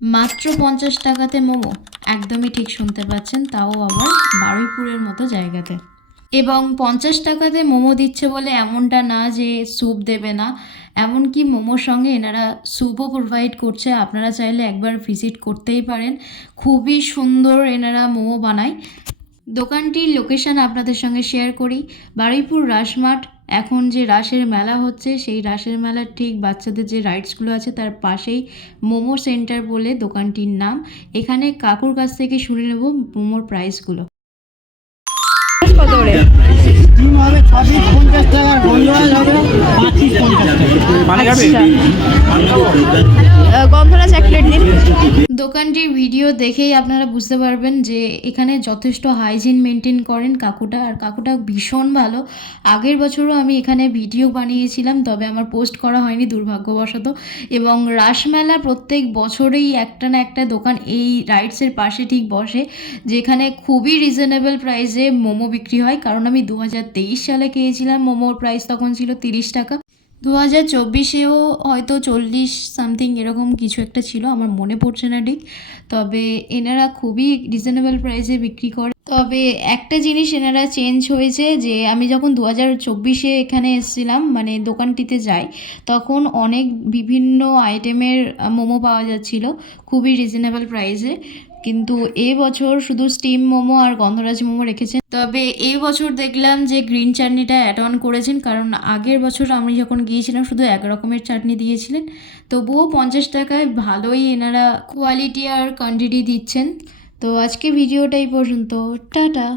মাত্র 50 টাকাতে মোমো, একদমই ঠিক শুনতে পাচ্ছেন, তাও আবার বারুইপুরের মতো জায়গাতে। এবং 50 টাকাতে মোমো দিচ্ছে বলে এমনটা না যে স্যুপ দেবে না, এমনকি মোমোর সঙ্গে এনারা স্যুপও প্রোভাইড করছে। আপনারা চাইলে একবার ভিজিট করতেই পারেন, খুবই সুন্দর এনারা মোমো বানায়। দোকানটির লোকেশান আপনাদের সঙ্গে শেয়ার করি, বারুইপুর রাসমাঠ। এখন যে রাসের মেলা হচ্ছে, সেই রাসের মেলার ঠিক বাচ্চাদের যে রাইডসগুলো আছে তার পাশেই মোমো সেন্টার বলে দোকানটির নাম। এখানে কাকুর কাছ থেকে শুনে নেব মোমোর প্রাইসগুলো। কত করে? ডিম হবে 6 পিস 50 টাকা, গন্ধরাজ হবে 5 পিস 50 টাকা। গন্ধরাজ এক প্লেট দিন। দোকানটির ভিডিও দেখেই আপনারা বুঝতে পারবেন যে এখানে যথেষ্ট হাইজিন মেনটেন করেন কাকুটা, আর কাকুটা ভীষণ ভালো। আগের বছরও আমি এখানে ভিডিও বানিয়েছিলাম, তবে আমার পোস্ট করা হয়নি দুর্ভাগ্যবশত। এবং রাসমেলা প্রত্যেক বছরেই একটা না একটা দোকান এই রাইডসের পাশে ঠিক বসে, যেখানে খুবই রিজনেবল প্রাইসে মোমো বিক্রি হয়। কারণ আমি 2023 সালে খেয়েছিলাম, মোমোর প্রাইস তখন ছিল 30 টাকা। 2024-এও হয়তো 40 সামথিং এরকম কিছু একটা ছিল, আমার মনে পড়ছে না ঠিক। তবে এনারা খুবই রিজনেবল প্রাইসে বিক্রি করে। তবে একটা জিনিস এনারা চেঞ্জ হয়েছে, যে আমি যখন 2024-এ এখানে এসেছিলাম, মানে দোকানটিতে যাই, তখন অনেক বিভিন্ন আইটেমের মোমো পাওয়া যাচ্ছিল খুবই রিজনেবল প্রাইসে। কিন্তু এই বছর শুধু স্টিম মোমো আর গন্ধরাজ মোমো রেখেছেন। তবে এই বছর দেখলাম যে গ্রিন চাটনিটা অ্যাড অন করেছেন, কারণ আগের বছর আমি যখন গিয়েছিলাম শুধু এক রকমের চাটনি দিয়েছিলেন। তবুও 50 টাকায় ভালোই এনারা কোয়ালিটি আর কোয়ান্টিটি দিচ্ছেন। তো আজকে ভিডিওটা এই পর্যন্ত, টাটা।